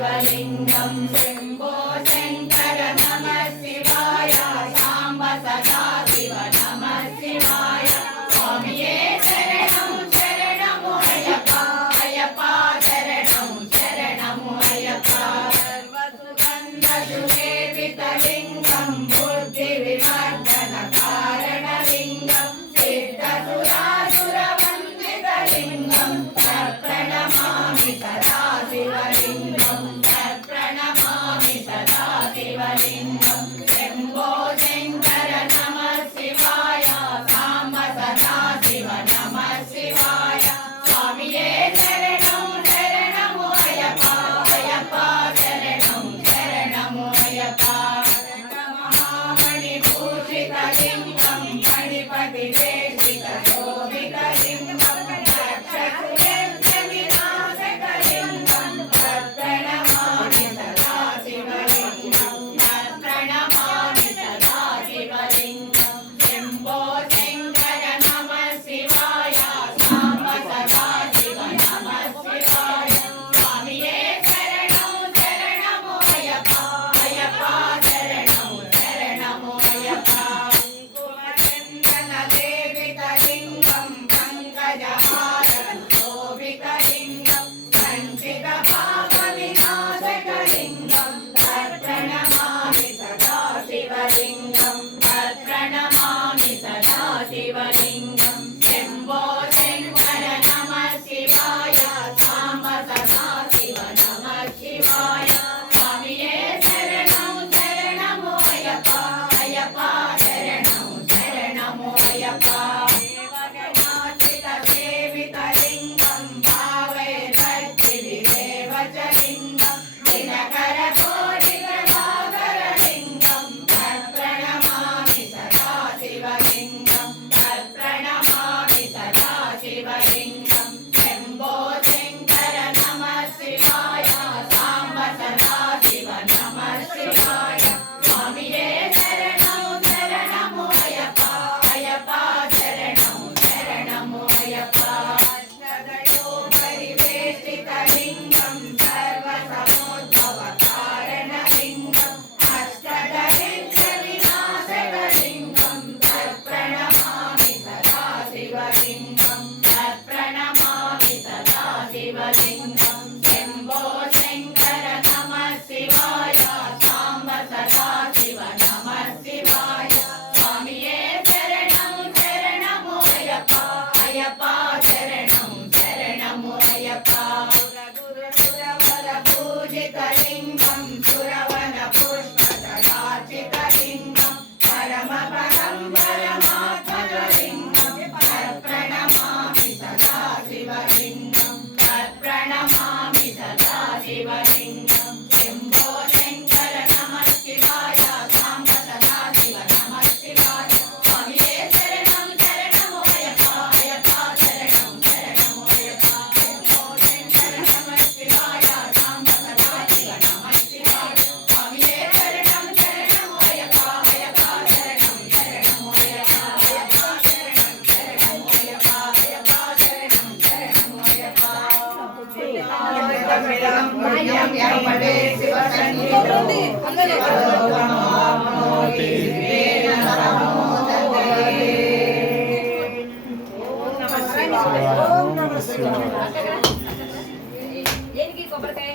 शिवलिङ्गं शम्भो शङ्कर नमः शिवाय साम्ब सदा शिव नमः शिवाय स्वामिये शरणं शरणमु अय्यप्पा अय्यप्पा शरणमु अय्यप्पा सर्वसुगन्धसुलेपितलिङ्गं बुद्धिविवर्धन कारणलिङ्गं सिद्धसुरासुरवन्दितलिङ्गं प्रणमामि सदा शिवलिङ्गं प्रणमामि सदा शिवलिङ्गं शम्भो शङ्कर नमः शिवाय साम्ब सदा शिव नमः शिवाय स्वामिये शरणं शरणमु अय्यप्पा अय्यप्पा शरणमु अय्यप्पा महामणिभूषितलिङ्गं मणिपतिवेशितशोभितलिङ्गं रक्षसुरेन्द्रविनाशकलिङ्गं प्रणमामि सदा शिवलिङ्गं प्रणमामि सदा शिवलिङ्गं शम्भो शङ्कर नमः शिवाय साम्ब सदा शिव नमः शिवाय स्वामिये शरणं शरणमु अय्यप्पा अय्यप्पा शरणमु अय्यप्पा कुमचन्दनलेपितलिङ्गं पङ्कजहारशोभितलिङ्गं सञ्चितपापविनाशकलिङ्गं प्रणमामि सदा शिवलिङ्गं प्रणमामि सदा शिवलिङ्गं शम्भो शङ्कर नमः शिवाय साम्ब सदा शिव नमः शिवाय स्वामिये शरणं शरणमु अय्यप्पा अय्यप्पा शरणमु अय्यप्पा देवगणार्चितसेवितलिङ्गं भावे भक्तिविदेव च लिङ्गं दिनकरकोटिप्रभाकरलिङ्गं प्रणमामि सदा शिवलिङ्गं प्रणमामि सदा शिवलिङ्गं शम्भो शङ्कर नमः शिवाय साम्ब सदा शिव नमः शिवाय स्वामिये शरणं शरणमु अय्यप्पा अय्यप्पा शरणमु अय्यप्पा अष्टदयोपरिवेष्टितलिङ्गं सर्वसमुद्भवकारणलिङ्गं अष्टदरिद्रविनाशकलिङ्गं प्रणमामि सदा शिवलिङ्गं प्रणमामि सदा शिवलिङ्गं शम्भो शङ्कर नमः शिवाय साम्ब सदा शिव नमः शिवाय स्वामिये शरणं शरणमु अय्यप्पा अय्यप्पा शरणमु अय्यप्पा सुरवरपूजितलिङ्गं सुरवनपुष्पदलार्चितलिङ्गं परमपदं परमात्मलिङ्गं प्रणमामि सदा शिवलिङ्गं प्रणमामि सदा शिवलिङ्गं शम्भो शङ्कर नमः शिवाय साम्ब सदा शिव नमः शिवाय स्वामिये शरणं शरणमु अय्यप्पा अय्यप्पा शरणमु अय्यप्पा शम्भो शङ्कर नमः शिवाय साम्ब सदा शिव नमः शिवाय स्वामिये शरणं शरणमु अय्यप्पा अय्यप्पा शरणमु अय्यप्पा अय्यप्पा शरणमु अय्यप्पा अय्यप्पा शरणमु अय्यप्पा पुण्यं यमपदे शिवसन्निधौ ఓం నమః శివాయ. దేనికి కొబ్బరికాయ